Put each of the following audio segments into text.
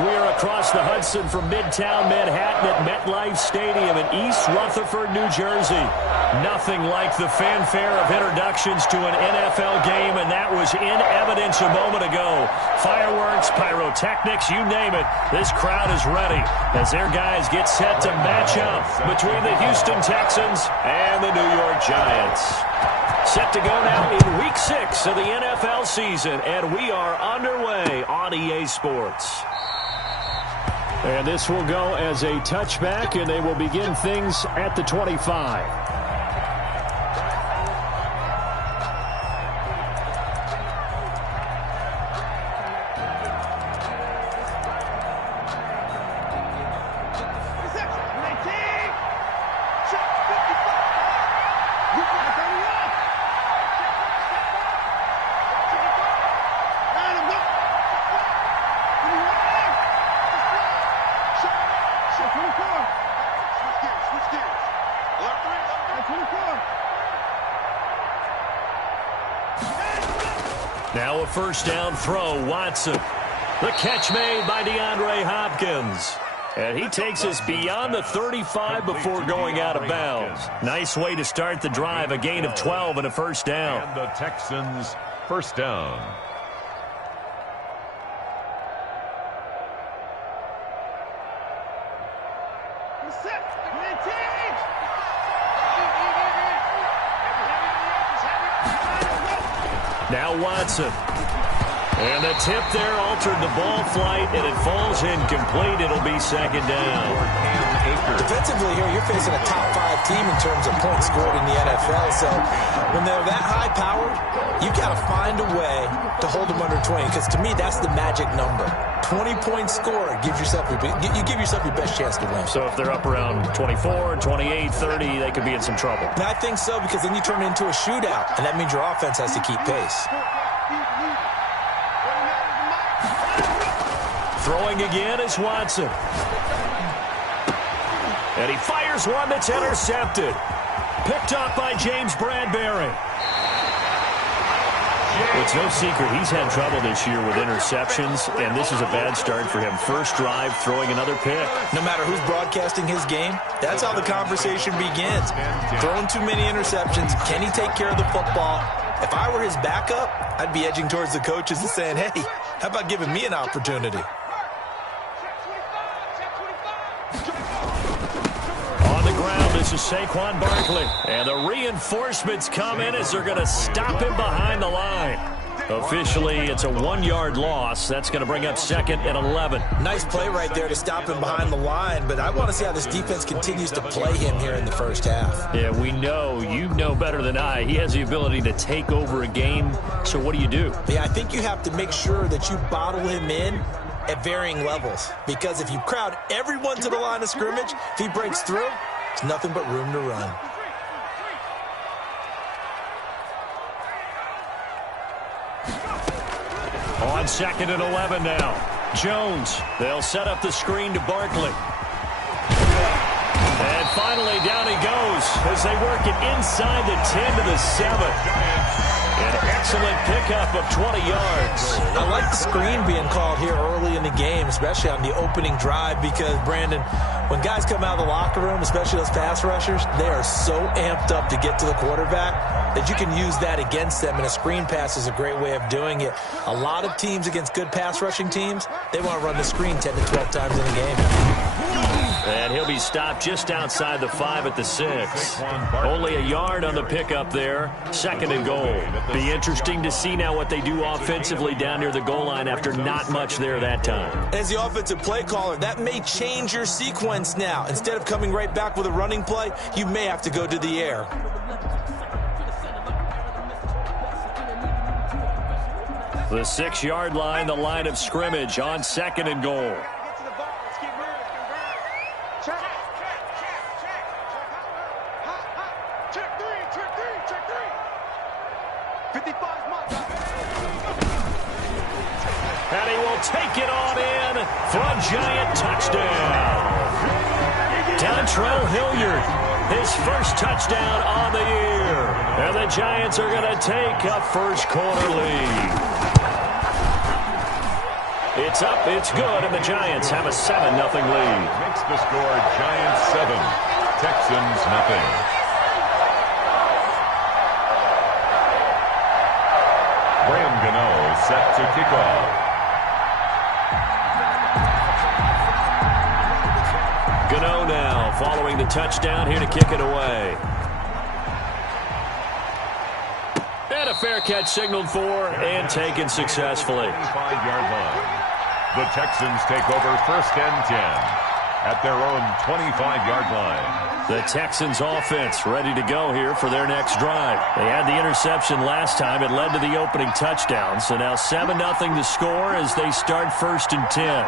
We are across the Hudson from Midtown Manhattan at MetLife Stadium in East Rutherford, New Jersey. Nothing like the fanfare of introductions to an NFL game, and that was in evidence a moment ago. Fireworks, pyrotechnics, you name it. This crowd is ready as their guys get set to match up between the Houston Texans and the New York Giants. Set to go now in Week 6 of the NFL season, and we are underway on EA Sports. And this will go as a touchback, and they will begin things at the 25. Now a first down throw, Watson. The catch made by DeAndre Hopkins. And he takes us beyond the 35 before going out of bounds. Nice way to start the drive, a gain of 12 and a first down. And the Texans first down. Now Watson. And the tip there altered the ball flight, and it falls incomplete. It'll be second down. Defensively here, you're facing a top-5 team in terms of points scored in the NFL. So when they're that high-powered, you've got to find a way to hold them under 20. Because to me, that's the magic number. 20-point score gives yourself you give yourself your best chance to win. So if they're up around 24, 28, 30, they could be in some trouble. And I think so, because then you turn it into a shootout, and that means your offense has to keep pace. Throwing again is Watson. And he fires one that's intercepted. Picked up by James Bradbury. It's no secret he's had trouble this year with interceptions, and this is a bad start for him. First drive, throwing another pick. No matter who's broadcasting his game, that's how the conversation begins. Throwing too many interceptions, can he take care of the football? If I were his backup, I'd be edging towards the coaches and saying, hey, how about giving me an opportunity? This is Saquon Barkley, and the reinforcements come in as they're going to stop him behind the line. Officially, it's a 1-yard loss. That's going to bring up second and 11. Nice play right there to stop him behind the line, but I want to see how this defense continues to play him here in the first half. Yeah, we know, you know better than I, he has the ability to take over a game, so what do you do? Yeah, I think you have to make sure that you bottle him in at varying levels, because if you crowd everyone to the line of scrimmage, if he breaks through, it's nothing but room to run. On second and 11 now. Jones, they'll set up the screen to Barkley. And finally, down he goes as they work it inside the 10 to the 7. An excellent pickup of 20 yards. I like the screen being called here early in the game, especially on the opening drive, because, Brandon, when guys come out of the locker room, especially those pass rushers, they are so amped up to get to the quarterback that you can use that against them, and a screen pass is a great way of doing it. A lot of teams against good pass rushing teams, they want to run the screen 10 to 12 times in a game. And he'll be stopped just outside the 5 at the 6. Only a yard on the pickup there. Second and goal. Be interesting to see now what they do offensively down near the goal line after not much there that time. As the offensive play caller, that may change your sequence now. Instead of coming right back with a running play, you may have to go to the air. The 6-yard line, the line of scrimmage on second and goal. And he will take it on in for a Giant touchdown. Dontrell Hilliard, his first touchdown on the year. And the Giants are going to take a first quarter lead. It's up, it's good, and the Giants have a 7-0 lead. Makes the score Giants 7, Texans nothing. Graham Gano set to kick off. Gano now following the touchdown here to kick it away. And a fair catch signaled for and taken successfully. 25-yard line. The Texans take over 1st and 10 at their own 25-yard line. The Texans offense ready to go here for their next drive. They had the interception last time. It led to the opening touchdown. So now 7-0 the score as they start 1st and 10.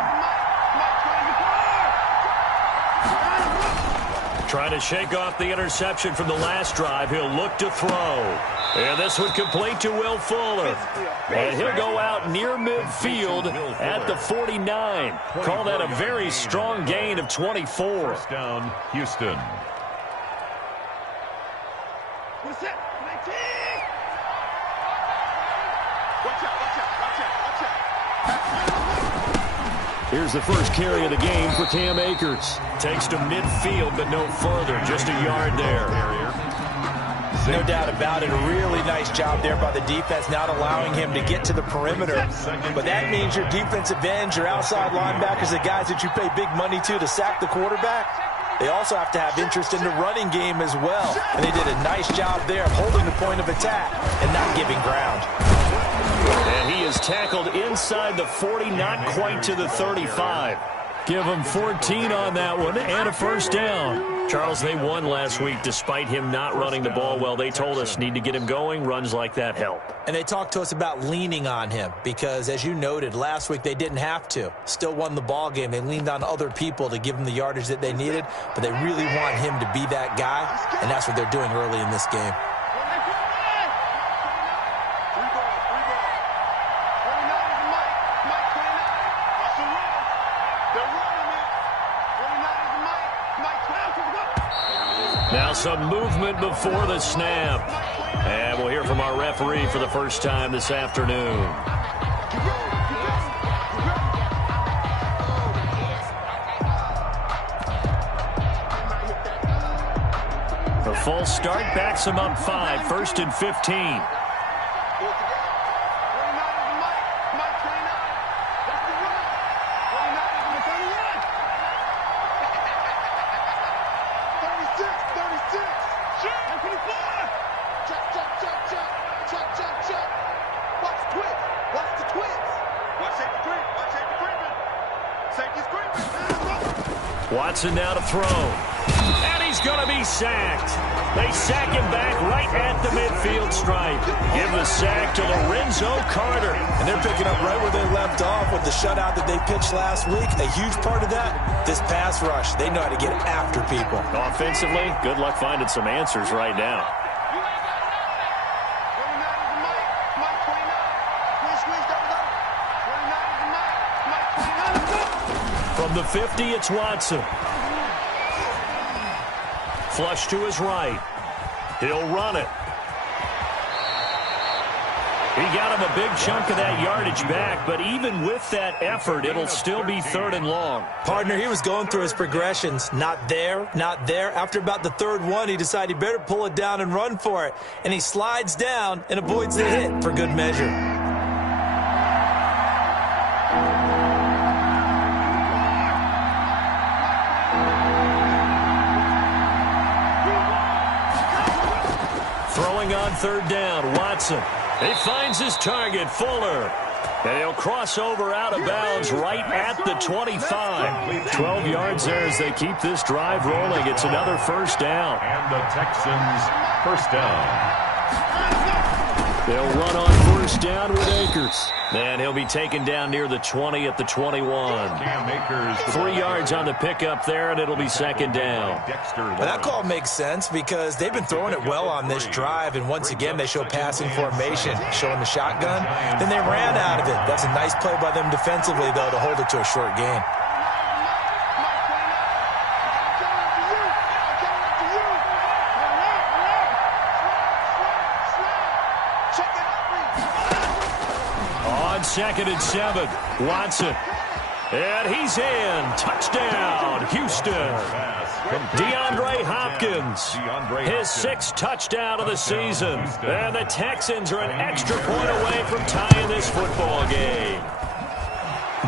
Trying to shake off the interception from the last drive. He'll look to throw. And this one complete to Will Fuller. And he'll go out near midfield at the 49. Call that a very strong gain of 24. First down, Houston. Here's the first carry of the game for Cam Akers. Takes to midfield, but no further. Just a yard there. No doubt about it. A really nice job there by the defense, not allowing him to get to the perimeter. But that means your defensive ends, your outside linebackers, the guys that you pay big money to sack the quarterback, they also have to have interest in the running game as well. And they did a nice job there of holding the point of attack and not giving ground. And he is tackled inside the 40, not quite to the 35. Give him 14 on that one and a first down. Charles, they won last week despite him not running the ball well. They told us need to get him going. Runs like that help. And they talked to us about leaning on him because, as you noted, last week they didn't have to. Still won the ball game. They leaned on other people to give them the yardage that they needed, but they really want him to be that guy, and that's what they're doing early in this game. Now some movement before the snap. And we'll hear from our referee for the first time this afternoon. The full start backs him up 5, 1st and 15. Watson now to throw. And he's going to be sacked. They sack him back right at the midfield stripe. Give the sack to Lorenzo Carter. And they're picking up right where they left off with the shutout that they pitched last week. A huge part of that, this pass rush. They know how to get after people. Offensively, good luck finding some answers right now. From the 50, it's Watson. Flush to his right. He'll run it. He got him a big chunk of that yardage back, but even with that effort, it'll still be 3rd and long. Partner, he was going through his progressions. Not there, not there. After about the 3rd one, he decided he better pull it down and run for it. And he slides down and avoids the hit for good measure. On 3rd down, Watson. He finds his target, Fuller. And he'll cross over out of bounds right at the 25. 12 yards there as they keep this drive rolling. It's another first down. And the Texans first down. They'll run on first down with Akers. And he'll be taken down near the 20 at the 21. Cam Akers, 3 yards on the pickup there, and it'll be 2nd down. Well, that call makes sense because they've been throwing it well on this drive, and once again they show passing formation, showing the shotgun. Then they ran out of it. That's a nice play by them defensively, though, to hold it to a short gain. On 2nd and 7, Watson And he's in. Touchdown, Houston. DeAndre Hopkins, his sixth touchdown of the season. And the Texans are an extra point away from tying this football game.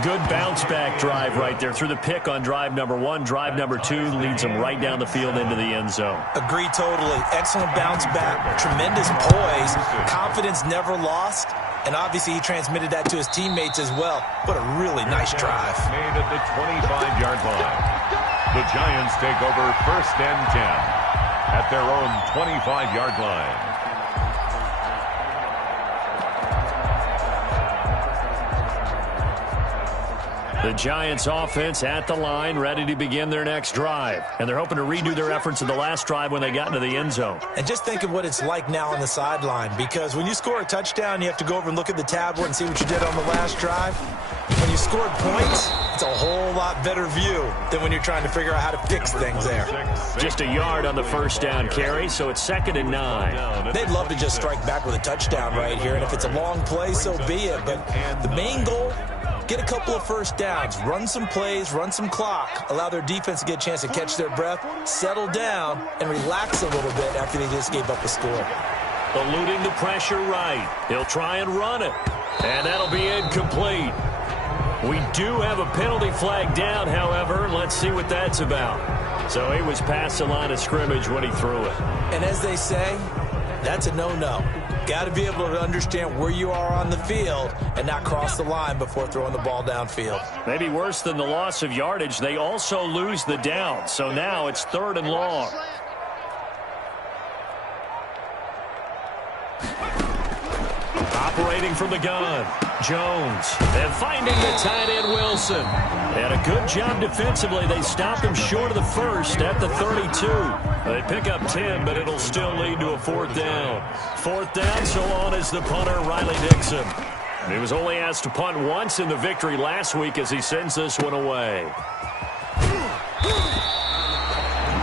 Good bounce-back drive right there through the pick on drive number 1. Drive number 2 leads them right down the field into the end zone. Agree totally. Excellent bounce-back, tremendous poise, confidence never lost, and obviously he transmitted that to his teammates as well. What a really nice drive. Made at the 25-yard line. The Giants take over 1st and 10 at their own 25-yard line. The Giants offense at the line, ready to begin their next drive. And they're hoping to redo their efforts of the last drive when they got into the end zone. And just think of what it's like now on the sideline, because when you score a touchdown, you have to go over and look at the tablet and see what you did on the last drive. When you scored points, it's a whole lot better view than when you're trying to figure out how to fix things there. Just a yard on the first down carry, so it's 2nd and 9. They'd love to just strike back with a touchdown right here, and if it's a long play, so be it. But the main goal, get a couple of first downs, run some plays, run some clock, allow their defense to get a chance to catch their breath, settle down, and relax a little bit after they just gave up a score. Eluding the pressure right. He'll try and run it, and that'll be incomplete. We do have a penalty flag down, however. Let's see what that's about. So he was past the line of scrimmage when he threw it. And as they say, that's a no-no. Got to be able to understand where you are on the field and not cross the line before throwing the ball downfield. Maybe worse than the loss of yardage, they also lose the down. So now it's 3rd and long. Operating from the gun, Jones. And finding the tight end, Wilson. And a good job defensively. They stop him short of the first at the 32. They pick up 10, but it'll still lead to a 4th down. 4th down, so on is the punter, Riley Dixon. He was only asked to punt once in the victory last week as he sends this one away.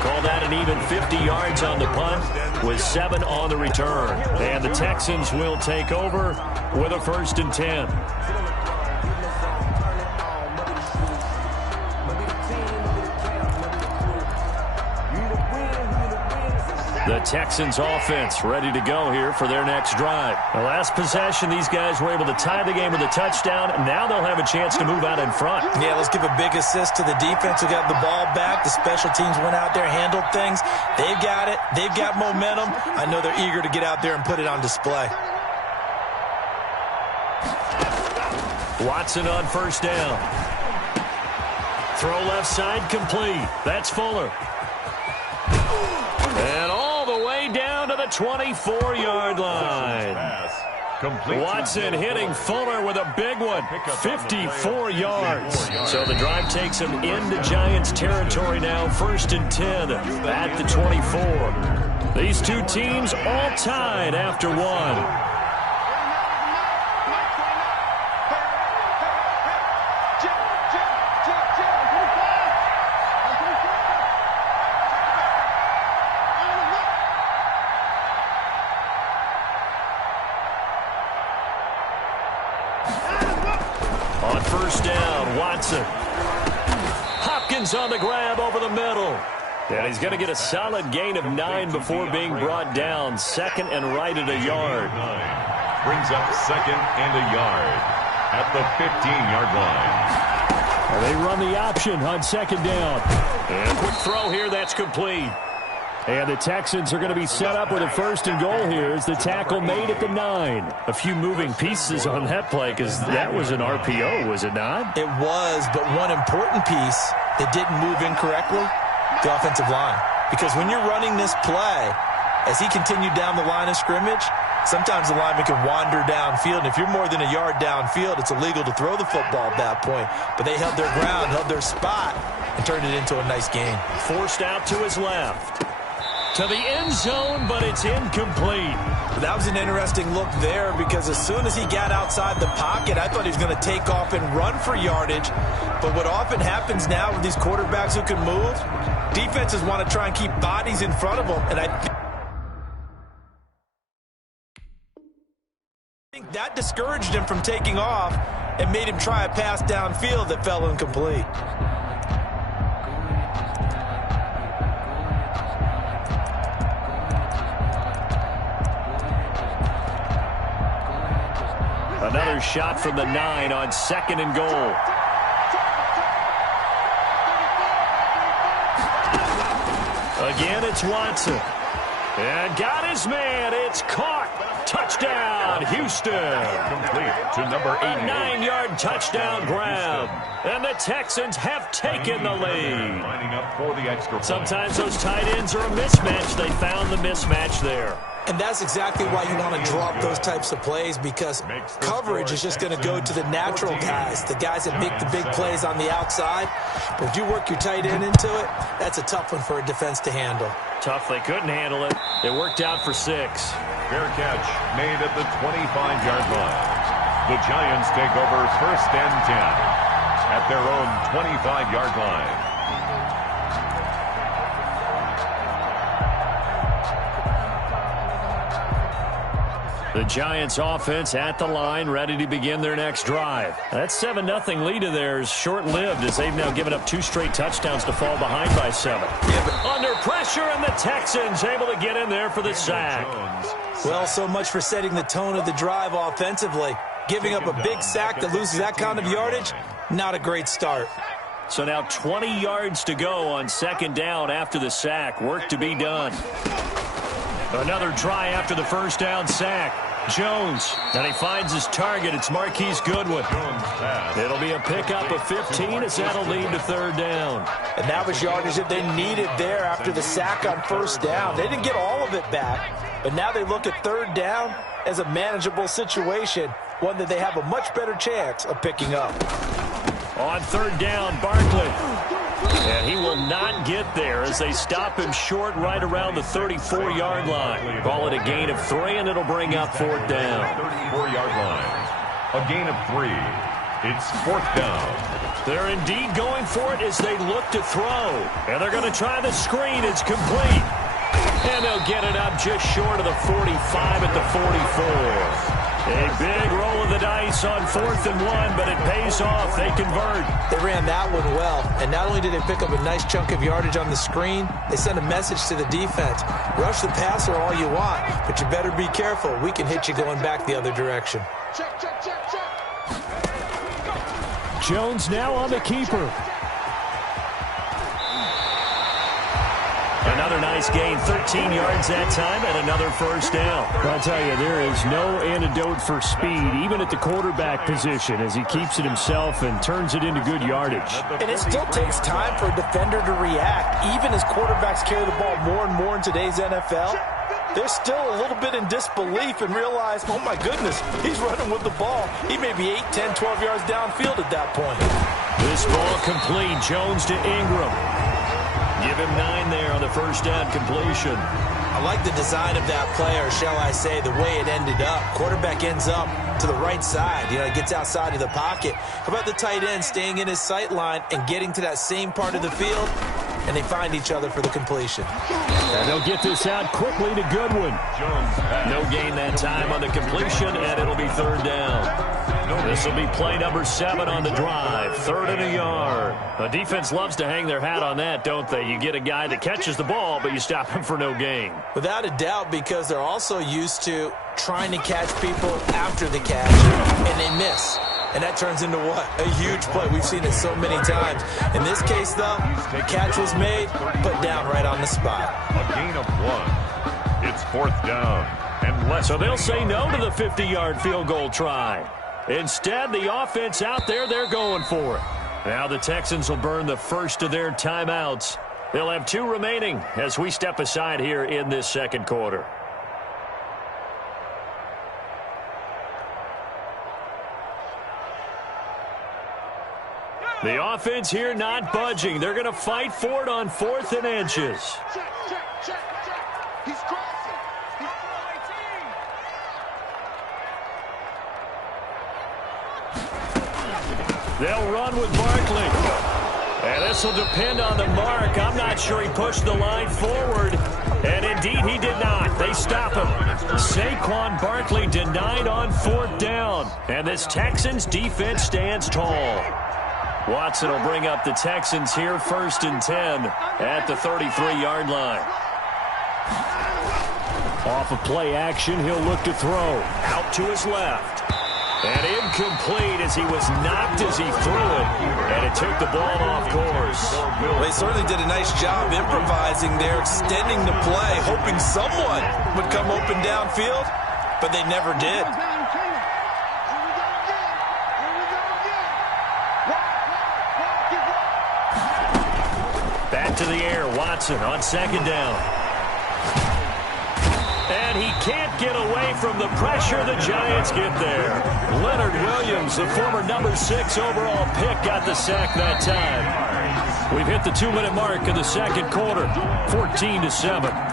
Call that an even 50 yards on the punt with 7 on the return. And the Texans will take over with a 1st and 10. The Texans offense ready to go here for their next drive. The last possession, these guys were able to tie the game with a touchdown. Now they'll have a chance to move out in front. Yeah, let's give a big assist to the defense who got the ball back. The special teams went out there, handled things. They've got it. They've got momentum. I know they're eager to get out there and put it on display. Watson on 1st down. Throw left side complete. That's Fuller. And all the way down to the 24-yard line. Watson hitting Fuller with a big one. 54 yards. So the drive takes him into Giants territory now. 1st and 10 at the 24. These two teams all tied after one. On 1st down, Watson. Hopkins on the grab over the middle. And he's going to get a solid gain of 9 before being brought down. 2nd and right at a yard. Brings up 2nd and a yard at the 15-yard line. They run the option on 2nd down. And a quick throw here, that's complete. And the Texans are going to be set up with a 1st and goal here as the tackle made at the 9. A few moving pieces on that play because that was an RPO, was it not? It was, but one important piece that didn't move incorrectly, the offensive line. Because when you're running this play, as he continued down the line of scrimmage, sometimes the lineman can wander downfield. And if you're more than a yard downfield, it's illegal to throw the football at that point. But they held their ground, held their spot, and turned it into a nice gain. Forced out to his left. To the end zone, but it's incomplete. That was an interesting look there because as soon as he got outside the pocket, I thought he was going to take off and run for yardage. But what often happens now with these quarterbacks who can move, defenses want to try and keep bodies in front of them. And I think that discouraged him from taking off. and made him try a pass downfield that fell incomplete. Another shot from the 9 on 2nd and goal. Again, it's Watson. And got his man. It's caught. Touchdown, Houston. Complete to number 88. A 9-yard touchdown grab. And the Texans have taken the lead. Lining up for the extra point. Sometimes those tight ends are a mismatch. They found the mismatch there. And that's exactly why you want to drop those types of plays, because coverage is just going to go to the natural guys, the guys that make the big plays on the outside. But if you work your tight end into it, that's a tough one for a defense to handle. Tough. They couldn't handle it. It worked out for 6. Fair catch made at the 25-yard line. The Giants take over 1st and 10 at their own 25-yard line. The Giants offense at the line, ready to begin their next drive. That 7-0 lead of theirs short-lived, as they've now given up 2 straight touchdowns to fall behind by 7. Under pressure, and the Texans able to get in there for the sack. Well, so much for setting the tone of the drive offensively. Giving up a big sack that loses that kind of yardage, not a great start. So now 20 yards to go on 2nd down after the sack. Work to be done. Another try after the 1st down sack. Jones, and he finds his target. It's Marquise Goodwin. It'll be a pickup of 15 as that'll lead to 3rd down. And that was yardage that they needed there after the sack on 1st down. They didn't get all of it back, but now they look at 3rd down as a manageable situation, one that they have a much better chance of picking up. On 3rd down, Barkley. And he will not get there as they stop him short right around the 34-yard line. Call it a gain of 3, and it'll bring up 4th down. 34-yard line. A gain of 3. It's 4th down. They're indeed going for it as they look to throw. And they're going to try the screen. It's complete. And they'll get it up just short of the 45 at the 44. A big roll of the dice on 4th and 1, but it pays off. They convert. They ran that one well, and not only did they pick up a nice chunk of yardage on the screen, they sent a message to the defense. Rush the passer all you want, but you better be careful. We can hit you going back the other direction. Jones now on the keeper. Another nice gain, 13 yards that time, and another 1st down. I'll tell you, there is no antidote for speed, even at the quarterback position, as he keeps it himself and turns it into good yardage. And it still takes time for a defender to react. Even as quarterbacks carry the ball more and more in today's NFL, they're still a little bit in disbelief and realize, oh my goodness, he's running with the ball. He may be 8, 10, 12 yards downfield at that point. This ball complete. Jones to Ingram. Give him 9 there on the 1st down completion. I like the design of that play, or shall I say the way it ended up. Quarterback ends up to the right side. You know, he gets outside of the pocket. How about the tight end staying in his sight line and getting to that same part of the field? And they find each other for the completion. And they'll get this out quickly to Goodwin. No gain that time on the completion, and it'll be 3rd down. This will be play number 7 on the drive. 3rd and a yard. The defense loves to hang their hat on that, don't they? You get a guy that catches the ball, but you stop him for no gain. Without a doubt, because they're also used to trying to catch people after the catch, and they miss. And that turns into what? A huge play. We've seen it so many times. In this case, though, the catch was made, put down right on the spot. A gain of 1. It's 4th down. And less. So they'll say no to the 50-yard field goal try. Instead, the offense out there, they're going for it. Now the Texans will burn the first of their timeouts. They'll have 2 remaining as we step aside here in this 2nd quarter. The offense here not budging. They're going to fight for it on 4th and inches. Check. He's crossing. He's They'll run with Barkley. And this will depend on the mark. I'm not sure he pushed the line forward. And indeed, he did not. They they stop him? Saquon Barkley denied on 4th down. And this Texans defense stands tall. Watson will bring up the Texans here 1st and 10 at the 33-yard line. Off of play action, he'll look to throw. Out to his left. And incomplete as he was knocked as he threw it. And it took the ball off course. They certainly did a nice job improvising there, extending the play, hoping someone would come open downfield, but they never did. Back to the air, Watson on 2nd down. And he can't get away from the pressure. The Giants get there. Leonard Williams, the former number 6 overall pick, got the sack that time. We've hit the 2-minute mark in the 2nd quarter, 14-7.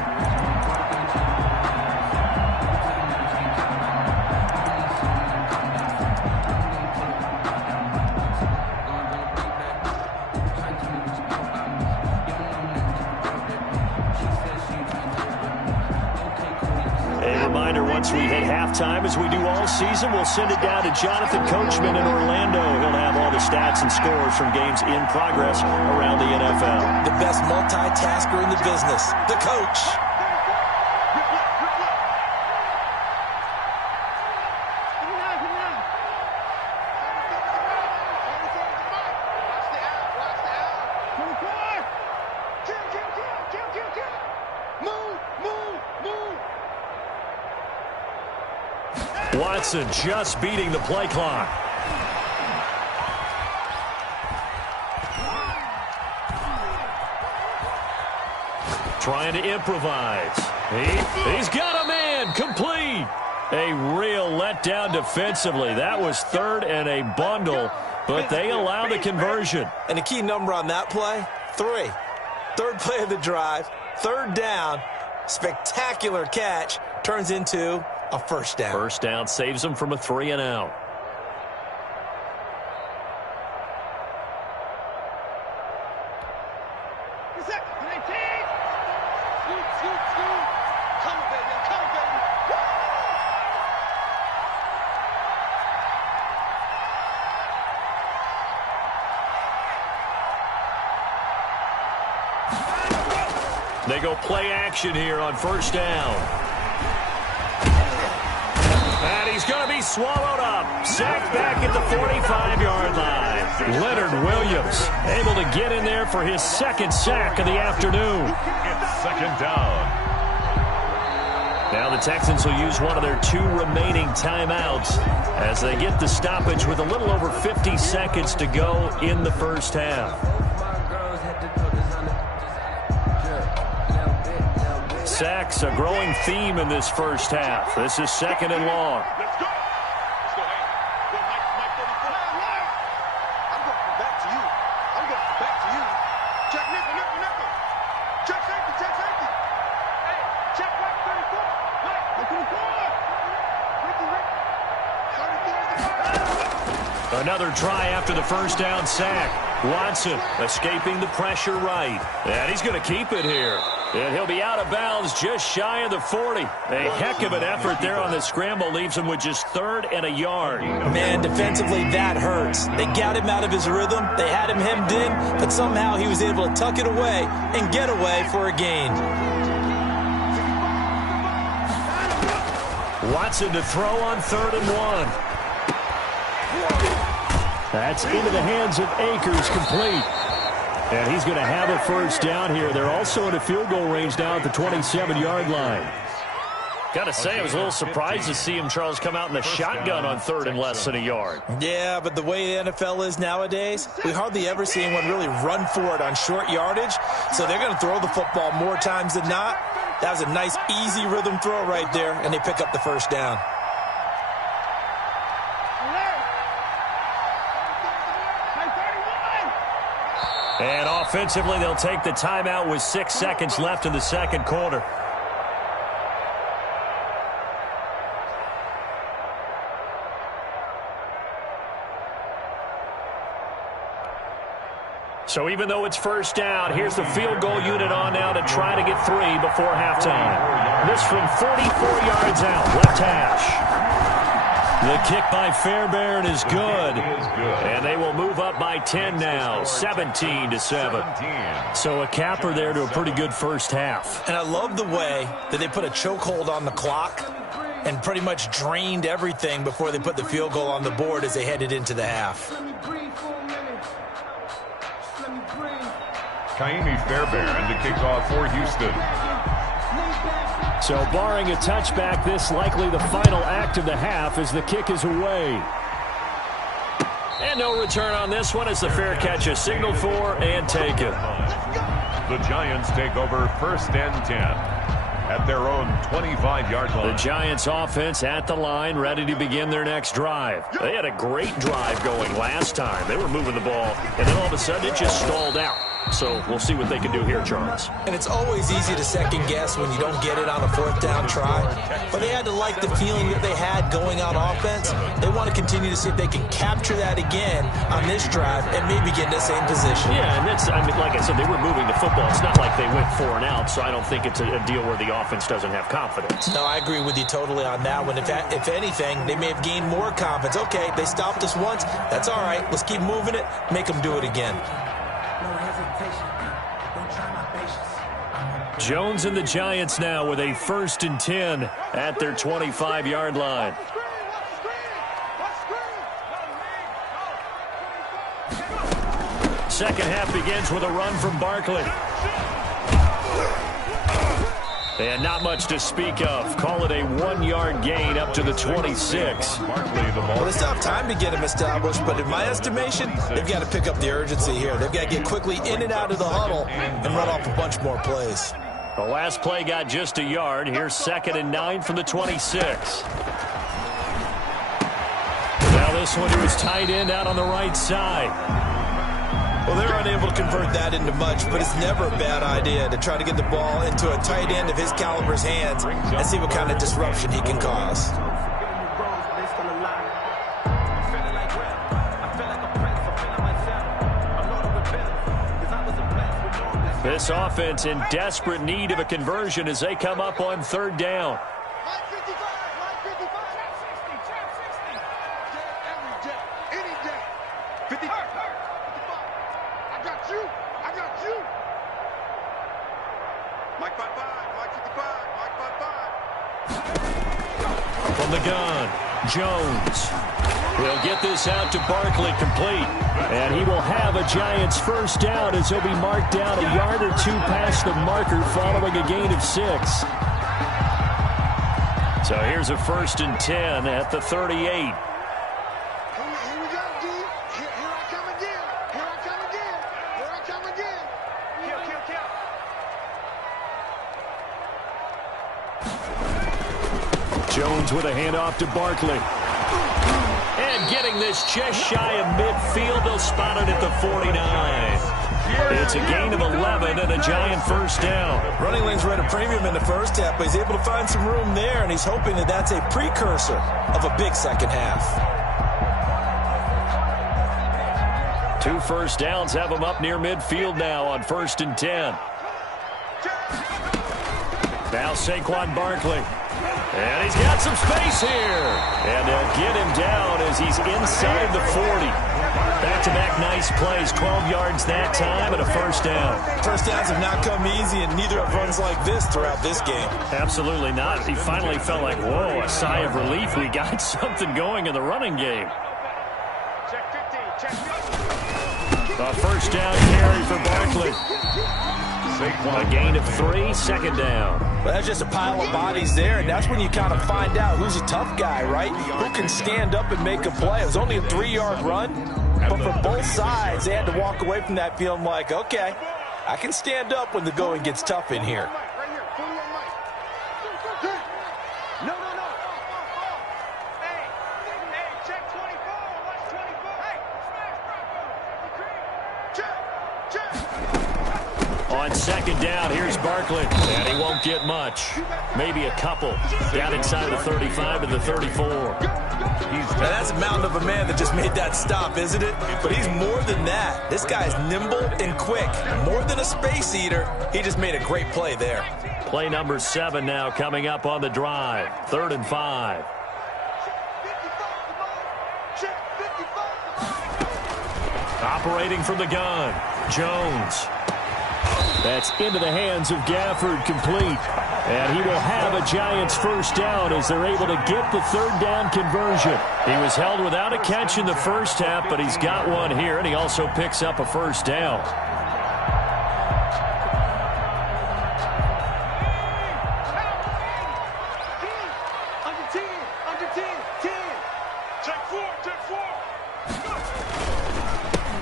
Once we hit halftime, as we do all season, we'll send it down to Jonathan Coachman in Orlando. He'll have all the stats and scores from games in progress around the NFL. The best multitasker in the business, the coach. Watson just beating the play clock. Trying to improvise. He's got a man. Complete. A real letdown defensively. That was 3rd and a bundle, but they allow the conversion. And the key number on that play, 3. 3rd play of the drive, 3rd down, spectacular catch, turns into a 1st down. 1st down saves them from a 3-and-out. They go play action here on 1st down. And he's going to be swallowed up. Sacked back at the 45-yard line. Leonard Williams able to get in there for his 2nd sack of the afternoon. It's 2nd down. Now the Texans will use one of their 2 remaining timeouts as they get the stoppage with a little over 50 seconds to go in the 1st half. Sacks, a growing theme in this 1st half. This is 2nd and long. Let's go. Let's go. Hey, Mike 34. I'm going back to you. I'm going back to you. Check nickel. Check safety. Hey, check Mike 34. Mike 34. Another try after the 1st down sack. Watson escaping the pressure right. And he's going to keep it here. And he'll be out of bounds just shy of the 40. A heck of an effort there on the scramble. Leaves him with just 3rd and a yard. Man, defensively, that hurts. They got him out of his rhythm. They had him hemmed in, but somehow he was able to tuck it away and get away for a gain. Watson to throw on 3rd and 1. That's into the hands of Akers, complete. And he's going to have a 1st down here. They're also in a field goal range now at the 27-yard line. Got to say, I was a little surprised to see him, Charles, come out in the shotgun on 3rd and less than a yard. Yeah, but the way the NFL is nowadays, we hardly ever see anyone really run for it on short yardage. So they're going to throw the football more times than not. That was a nice, easy rhythm throw right there, and they pick up the 1st down. And offensively, they'll take the timeout with 6 seconds left in the 2nd quarter. So even though it's first down, here's the field goal unit on now to try to get 3 before halftime. This from 44 yards out, left hash. The kick by Fairbairn is good. And they will move up by 10 now, 17-7. So a capper there to a pretty good first half. And I love the way that they put a chokehold on the clock and pretty much drained everything before they put the field goal on the board as they headed into the half. Kaimi Fairbairn to kick off for Houston. So barring a touchback, this likely the final act of the half as the kick is away. And no return on this one as the fair catch is signaled for and taken. The Giants take over first and 10 at their own 25-yard line. The Giants offense at the line, ready to begin their next drive. They had a great drive going last time. They were moving the ball, and then all of a sudden it just stalled out. So we'll see what they can do here, Charles. And it's always easy to second guess when you don't get it on a fourth down try. But they had to like the feeling that they had going on offense. They want to continue to see if they can capture that again on this drive and maybe get in the same position. Yeah, and that's, I mean, like I said, they were moving the football. It's not like they went 4 and out, so I don't think it's a deal where the offense doesn't have confidence. No, I agree with you totally on that one. If anything, they may have gained more confidence. Okay, they stopped us once. That's all right. Let's keep moving it. Make them do it again. Jones and the Giants now with a 1st and 10 at their 25-yard line. Second half begins with a run from Barkley. And not much to speak of. Call it a 1-yard gain up to the 26. Well, they still have time to get him established, but in my estimation, they've got to pick up the urgency here. They've got to get quickly in and out of the huddle and run off a bunch more plays. The last play got just a yard. Here's 2nd and 9 from the 26. Now this one to his tight end out on the right side. Well, they're unable to convert that into much, but it's never a bad idea to try to get the ball into a tight end of his caliber's hands and see what kind of disruption he can cause. This offense in desperate need of a conversion as they come up on 3rd down. From the gun, Jones. He'll get this out to Barkley complete. And he will have a Giants 1st down as he'll be marked down a yard or 2 past the marker following a gain of 6. So here's a 1st and 10 at the 38. Jones with a handoff to Barkley. And getting this just shy of midfield. They'll spot it at the 49. It's a gain of 11 and a Giant 1st down. Running lanes were at a premium in the first half, but he's able to find some room there, and he's hoping that that's a precursor of a big second half. 2 first downs have him up near midfield now on 1st and 10. Now Saquon Barkley. And he's got some space here. And they'll get him down as he's inside the 40. Back-to-back nice plays, 12 yards that time and a 1st down. First downs have not come easy, and neither have runs like this throughout this game. Absolutely not. He finally felt like, whoa, a sigh of relief. We got something going in the running game. A 1st down carry for Barkley. A gain of 3, 2nd down. Well, that's just a pile of bodies there, and that's when you kind of find out who's a tough guy, right? Who can stand up and make a play. It was only a 3-yard run, but for both sides, they had to walk away from that feeling like, okay, I can stand up when the going gets tough in here. second down. Here's Barkley. And he won't get much. Maybe a couple. Down inside the 35 to the 34. Now that's a mountain of a man that just made that stop, isn't it? But he's more than that. This guy's nimble and quick. More than a space eater. He just made a great play there. Play number 7 now coming up on the drive. 3rd and 5. Operating from the gun, Jones. That's into the hands of Gafford, complete. And he will have a Giants first down as they're able to get the 3rd down conversion. He was held without a catch in the first half, but he's got one here, and he also picks up a first down.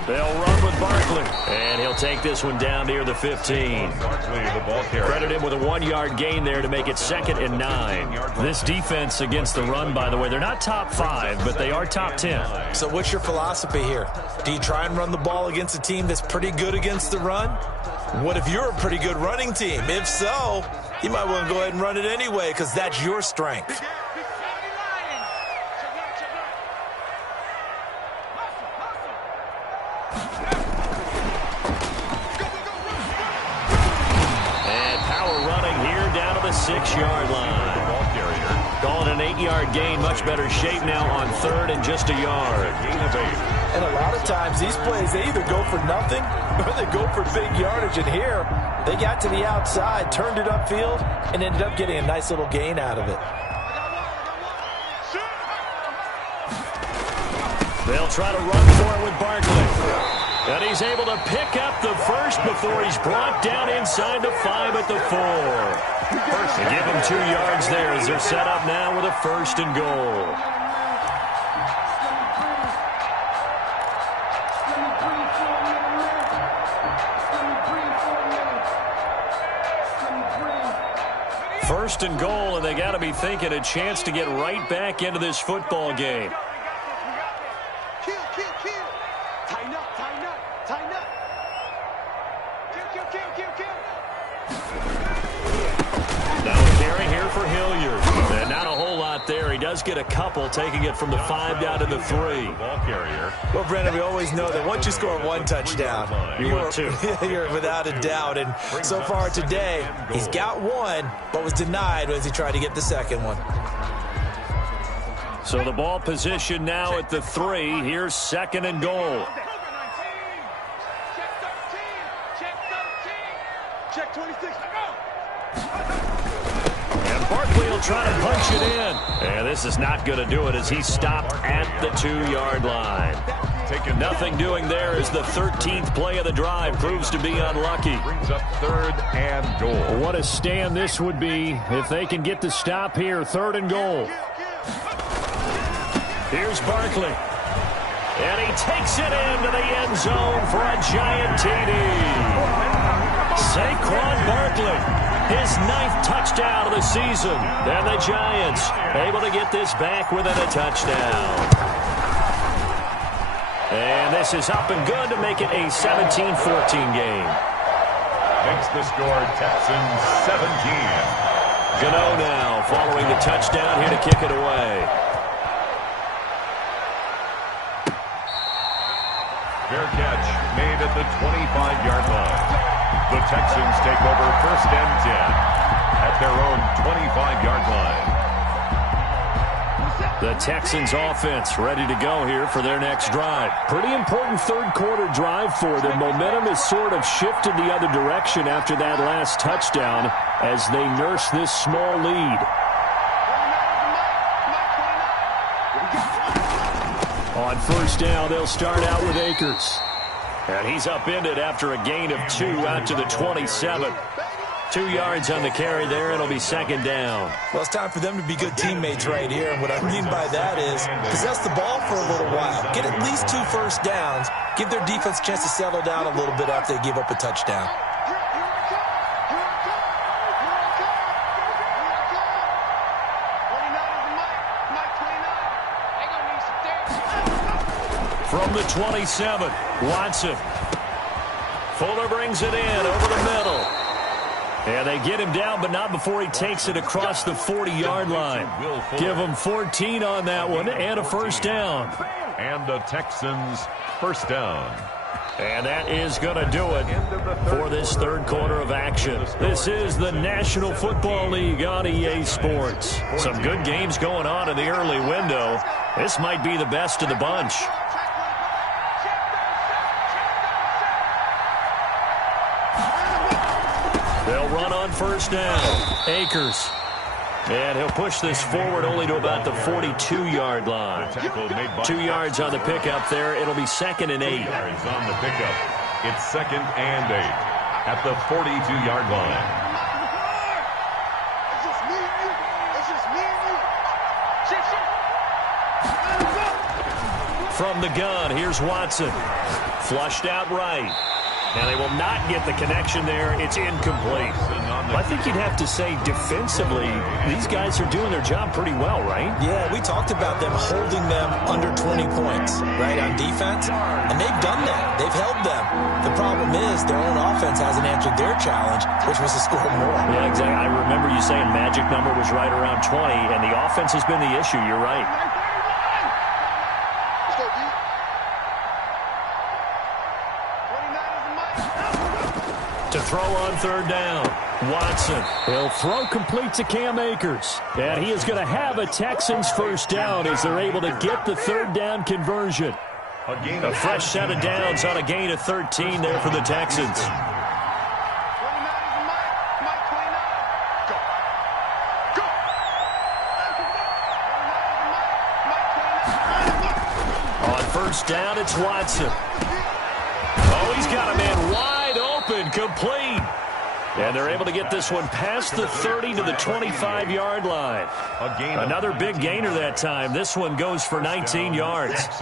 They'll run with Barkley, and he'll take this one down near the 15. Credit him with a 1-yard gain there to make it 2nd and 9. This defense against the run, by the way, they're not top 5, but they are top 10. So what's your philosophy here? Do you try and run the ball against a team that's pretty good against the run? What if you're a pretty good running team? If so, you might want to go ahead and run it anyway because that's your strength. And power running here down to the 6-yard line. Calling an 8-yard gain, much better shape now on 3rd and just a yard. And a lot of times these plays, they either go for nothing or they go for big yardage. And here, they got to the outside, turned it upfield, and ended up getting a nice little gain out of it. They'll try to run for it with Barkley. And he's able to pick up the first before he's brought down inside the 5 at the 4. They give him 2 yards there as they're set up now with a 1st and goal. First and goal, and they got to be thinking a chance to get right back into this football game. Now a carry here for Hilliard. And not a whole lot there. He does get a couple, taking it from the 5 down to the 3. Ball carrier. Well, Brandon, we always know that once you score 1 touchdown, you're without a doubt. And so far today, he's got 1, but was denied as he tried to get the 2nd one. So the ball position now at the 3. Here's 2nd and goal. Check 26. And Barkley will try to punch it in. And this is not going to do it as he's stopped at the 2-yard line. Nothing doing there as the 13th play of the drive proves to be unlucky. Brings up 3rd and goal. What a stand this would be if they can get the stop here. 3rd and goal. Here's Barkley. And he takes it into the end zone for a Giant TD. Saquon Barkley, his 9th touchdown of the season. And the Giants able to get this back within a touchdown. And this is up and good to make it a 17-14 game. Makes the score Texans 17. Gano now following the touchdown here to kick it away. Fair catch made at the 25-yard line. The Texans take over 1st and 10 at their own 25-yard line. The Texans offense ready to go here for their next drive. Pretty important 3rd quarter drive for them. Momentum has sort of shifted the other direction after that last touchdown as they nurse this small lead. On 1st down, they'll start out with Akers. And he's upended after a gain of 2 out to the 27. 2 yards on the carry there. It'll be 2nd down. Well, it's time for them to be good teammates right here. And what I mean by that is possess the ball for a little while. Get at least 2 first downs. Give their defense a chance to settle down a little bit after they give up a touchdown. From the 27, Watson Fuller brings it in over the middle. And they get him down, but not before he takes it across the 40-yard line. Give him 14 on that one and a first down. And the Texans first down. And that is going to do it for this third quarter of action. This is the National Football League on EA Sports. Some good games going on in the early window. This might be the best of the bunch. They'll run on first down. Akers. And he'll push this forward only to about the 42-yard line. 2 yards on the pickup there. It'll be 2nd and 8. Yards on the pickup. It's 2nd and 8 at the 42-yard line. It's just me and you. It's just me and you. From the gun, here's Watson. Flushed out right. And they will not get the connection there. It's incomplete. I think you'd have to say defensively, these guys are doing their job pretty well, right? Yeah, we talked about them holding them under 20 points, right, on defense. And they've done that. They've held them. The problem is their own offense hasn't answered their challenge, which was to score more. Yeah, exactly. I remember you saying magic number was right around 20, and the offense has been the issue. You're right. Let's go, D. To throw on third down, Watson. He'll throw complete to Cam Akers. And he is going to have a Texans first down as they're able to get the third down conversion. A fresh set of downs on a gain of 13 there for the Texans. On first down, it's Watson. Oh, he's got a man wide open, complete. And they're able to get this one past the 30 to the 25-yard line. Another big gainer that time. This one goes for 19 yards. Let's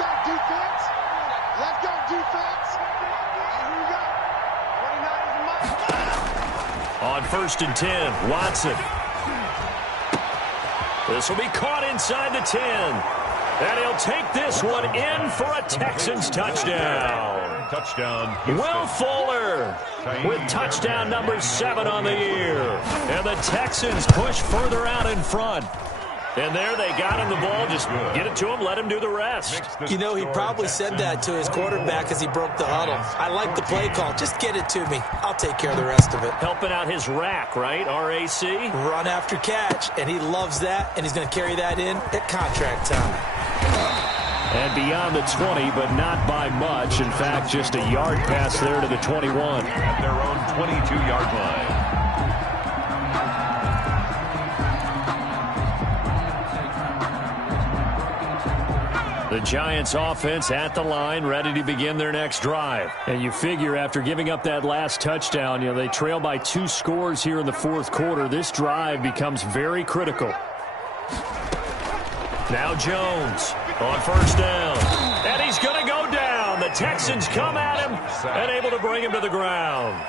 go, defense. Let's go, defense. And here we go. 49ers and Mike. On 1st and 10, Watson. This will be caught inside the 10. And he'll take this one in for a Texans touchdown. Touchdown. Will Fuller with touchdown number 7 on the year. And the Texans push further out in front. And there they got him the ball. Just get it to him, let him do the rest. You know, he probably said that to his quarterback as he broke the huddle. I like the play call. Just get it to me. I'll take care of the rest of it. Helping out his rack, right? R-A-C? Run after catch, and he loves that, and he's going to carry that in at contract time. And beyond the 20, but not by much. In fact, just a yard pass there to the 21. At their own 22-yard line. The Giants offense at the line, ready to begin their next drive. And you figure after giving up that last touchdown, you know, they trail by 2 scores here in the fourth quarter. This drive becomes very critical. Now Jones on first down. And he's going to go down. The Texans come at him and able to bring him to the ground.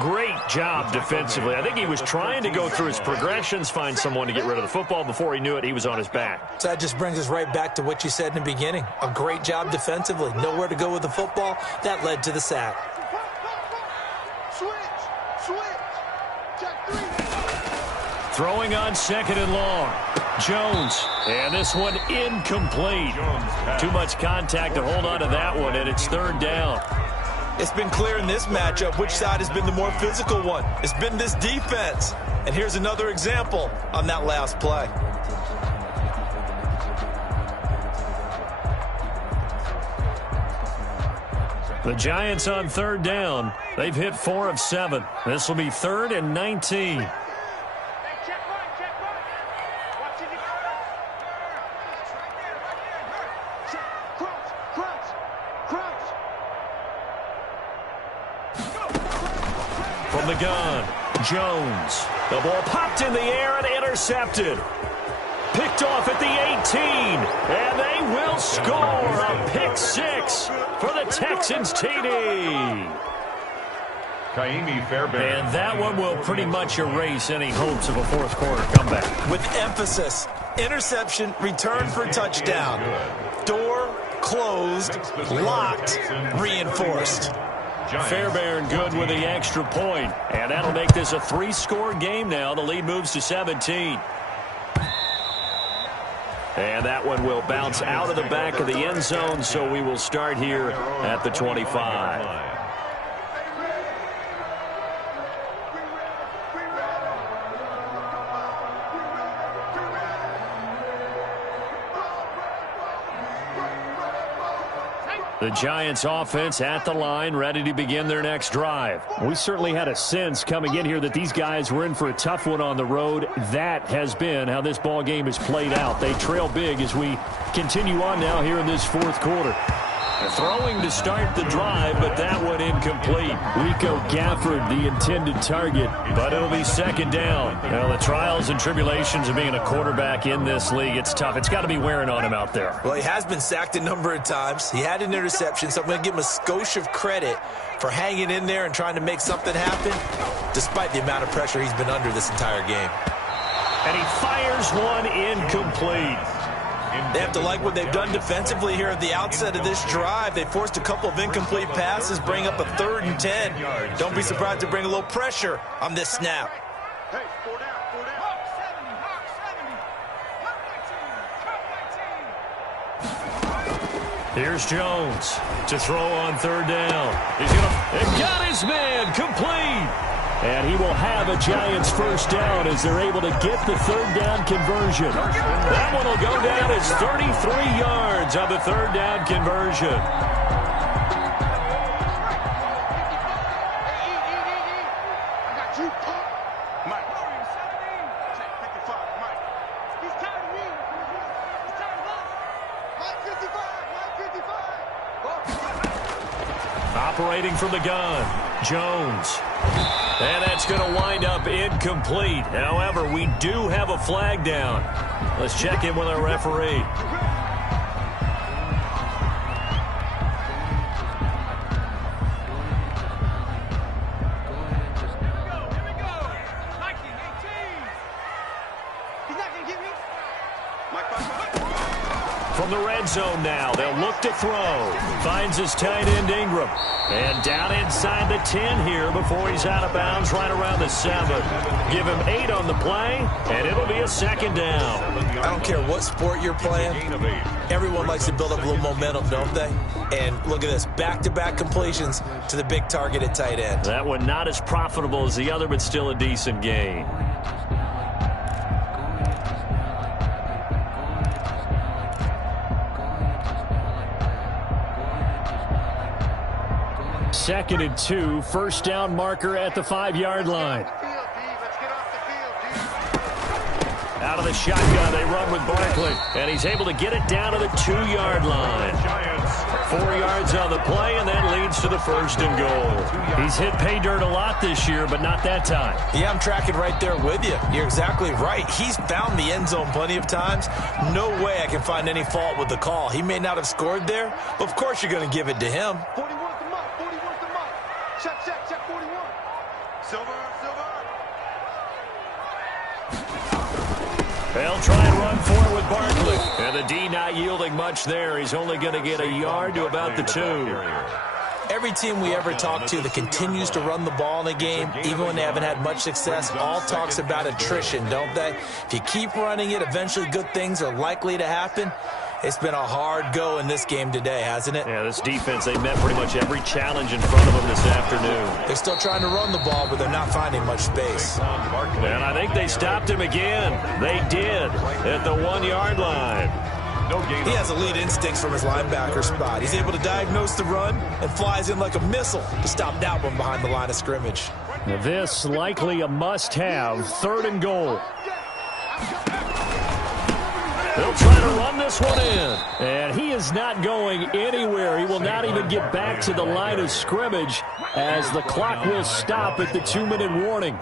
Great job defensively. I think he was trying to go through his progressions, find someone to get rid of the football. Before he knew it, he was on his back. So that just brings us right back to what you said in the beginning. A great job defensively. Nowhere to go with the football. That led to the sack. Switch. Check 3. Throwing on 2nd and long. Jones. And this one incomplete. Too much contact to hold on to that one, and it's 3rd down. It's been clear in this matchup which side has been the more physical one. It's been this defense. And here's another example on that last play. The Giants on 3rd down. They've hit 4 of 7. This will be 3rd and 19. From the gun, Jones. The ball popped in the air and intercepted. Picked off at the 18. And they will score a pick 6 for the Texans TD. And that one will pretty much erase any hopes of a fourth quarter comeback. With emphasis, interception, return for touchdown. Door closed, locked, reinforced. Fairbairn good with the extra point. And that'll make this a 3-score game now. The lead moves to 17. And that one will bounce out of the back of the end zone, so we will start here at the 25. The Giants offense at the line, ready to begin their next drive. We certainly had a sense coming in here that these guys were in for a tough one on the road. That has been how this ball game has played out. They trail big as we continue on now here in this fourth quarter. Throwing to start the drive, but that one incomplete. Rico Gafford, the intended target, but it'll be second down. Now, the trials and tribulations of being a quarterback in this league, it's tough. It's got to be wearing on him out there. Well, he has been sacked a number of times. He had an interception, so I'm going to give him a skosh of credit for hanging in there and trying to make something happen, despite the amount of pressure he's been under this entire game. And he fires one incomplete. They have to like what they've done defensively here at the outset of this drive. They forced a couple of incomplete passes, bring up a 3rd and 10. Don't be surprised to bring a little pressure on this snap. Hey, 4 down, 4 down. Here's Jones to throw on 3rd down. He's going to got his man complete. And he will have a Giants first down as they're able to get the 3rd down conversion. That one will go down as 33 yards on the 3rd down conversion. I got you, punk. Mike. 55, Mike. He's tired of me. He's tired of us. Mike 55, Mike 55. Operating from the gun, Jones. And that's going to wind up incomplete. However, we do have a flag down. Let's check in with our referee. From the red zone now, they'll look to throw. Finds his tight end Ingram. And down inside the 10 here before he's out of bounds right around the 7. Give him 8 on the play, and it'll be a 2nd down. I don't care what sport you're playing. Everyone likes to build up a little momentum, don't they? And look at this, back-to-back completions to the big target at tight end. That one not as profitable as the other, but still a decent gain. Second and 2, first down marker at the 5-yard line. Out of the shotgun, they run with Barkley, and he's able to get it down to the 2-yard line. 4 yards on the play, and that leads to the 1st and goal. He's hit pay dirt a lot this year, but not that time. Yeah, I'm tracking right there with you. You're exactly right. He's found the end zone plenty of times. No way I can find any fault with the call. He may not have scored there, but of course you're going to give it to him. 41's the mark, 41's the mark. Check 41. Silver. They'll try and run forward with Barkley. And the D not yielding much there. He's only going to get a yard to about the 2. Every team we ever talk to that continues to run the ball in a game, even when they haven't had much success, all talks about attrition, don't they? If you keep running it, eventually good things are likely to happen. It's been a hard go in this game today, hasn't it? Yeah, this defense, they met pretty much every challenge in front of them this afternoon. They're still trying to run the ball, but they're not finding much space. And I think they stopped him again. They did at the 1-yard line. He has elite instincts from his linebacker spot. He's able to diagnose the run and flies in like a missile to stop that one behind the line of scrimmage. Now this likely a must-have, 3rd and goal. They'll try to run this one in. And he is not going anywhere. He will not even get back to the line of scrimmage as the clock will stop at the 2-minute warning.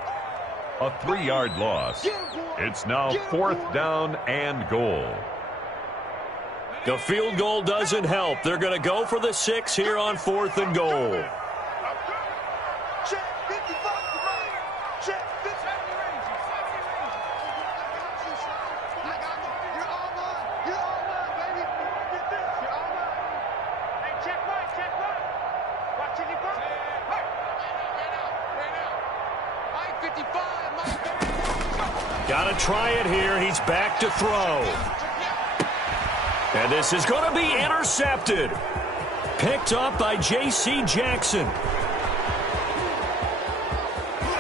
A 3-yard loss. It's now 4th down and goal. The field goal doesn't help. They're going to go for the 6 here on 4th and goal. Got to try it here. He's back to throw. And this is going to be intercepted. Picked up by J.C. Jackson.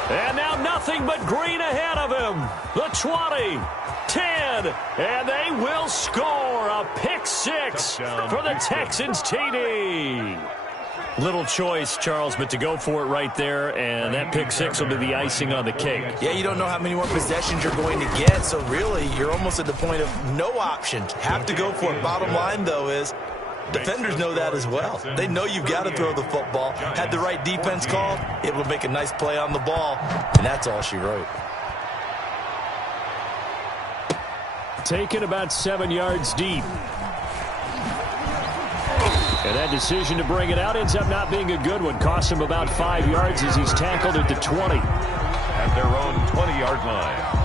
And now nothing but green ahead of him. The 20, 10, and they will score a pick six for the Texans TD. Little choice, Charles, but to go for it right there, and that pick six will be the icing on the cake. Yeah, you don't know how many more possessions you're going to get, so really you're almost at the point of no options. Have to go for it. Bottom line, though, is defenders know that as well. They know you've got to throw the football. Had the right defense called, able to make a nice play on the ball, and that's all she wrote. Taken about 7 yards deep. And that decision to bring it out ends up not being a good one. Cost him about 5 yards as he's tackled at the 20. At their own 20-yard line.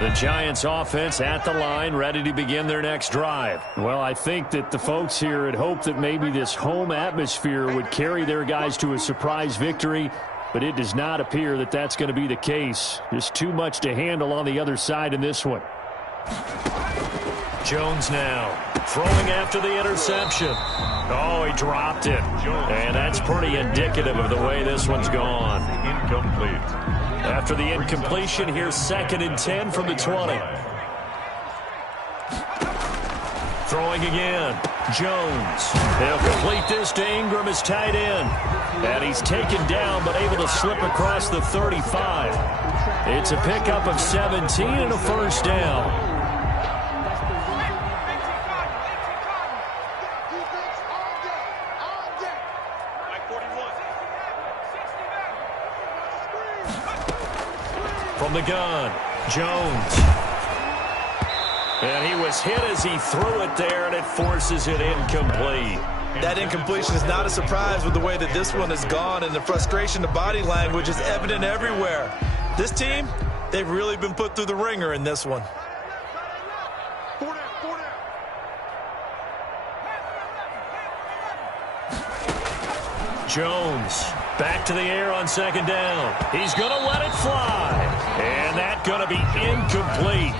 The Giants offense at the line, ready to begin their next drive. Well, I think that the folks here had hoped that maybe this home atmosphere would carry their guys to a surprise victory, but it does not appear that that's going to be the case. Just too much to handle on the other side in this one. Jones now throwing after the interception. Oh, he dropped it. And that's pretty indicative of the way this one's gone. Incomplete. After the incompletion, here's 2nd and 10 from the 20. Throwing again. Jones. He'll complete this to Ingram, his tight end. And he's taken down but able to slip across the 35. It's a pickup of 17 and a first down. From the gun, Jones. And he was hit as he threw it there, and it forces it incomplete. That incompletion is not a surprise with the way that this one has gone, and the frustration, the body language is evident everywhere. This team, they've really been put through the ringer in this one. Jones back to the air on 2nd down. He's going to let it fly. And that's going to be incomplete.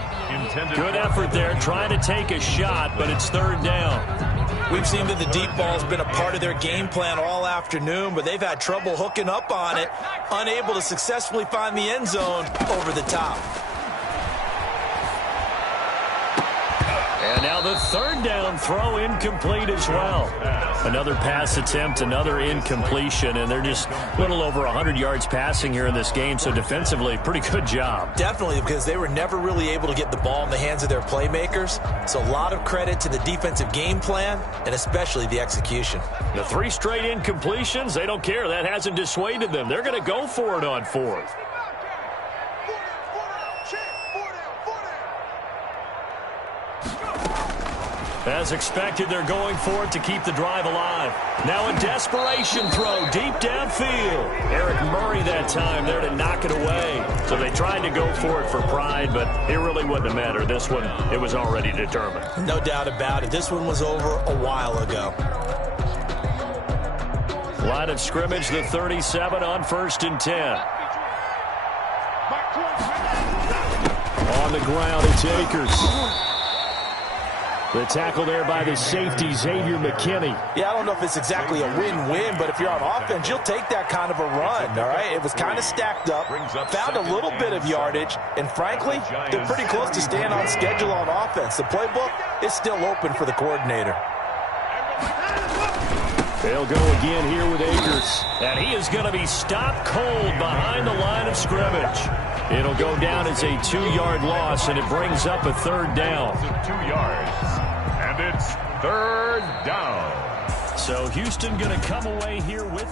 Good effort there trying to take a shot, but it's 3rd down. We've seen that the deep ball's been a part of their game plan all afternoon, but they've had trouble hooking up on it, unable to successfully find the end zone over the top. And now the 3rd down throw incomplete as well. Another pass attempt, another incompletion, and they're just a little over 100 yards passing here in this game, so defensively, pretty good job. Definitely, because they were never really able to get the ball in the hands of their playmakers, so a lot of credit to the defensive game plan and especially the execution. The 3 straight incompletions, they don't care. That hasn't dissuaded them. They're going to go for it on 4th. As expected, they're going for it to keep the drive alive. Now a desperation throw deep downfield. Eric Murray that time there to knock it away. So they tried to go for it for pride, but it really wouldn't have mattered. This one, it was already determined. No doubt about it. This one was over a while ago. Line of scrimmage, the 37 on 1st and 10. On the ground, it's Akers. The tackle there by the safety, Xavier McKinney. Yeah, I don't know if it's exactly a win-win, but if you're on offense, you'll take that kind of a run, all right? It was kind of stacked up, found a little bit of yardage, and frankly, they're pretty close to staying on schedule on offense. The playbook is still open for the coordinator. They'll go again here with Akers. And he is going to be stopped cold behind the line of scrimmage. It'll go down as a 2-yard loss, and it brings up a 3rd down. 2 yards. And it's 3rd down. So Houston going to come away here with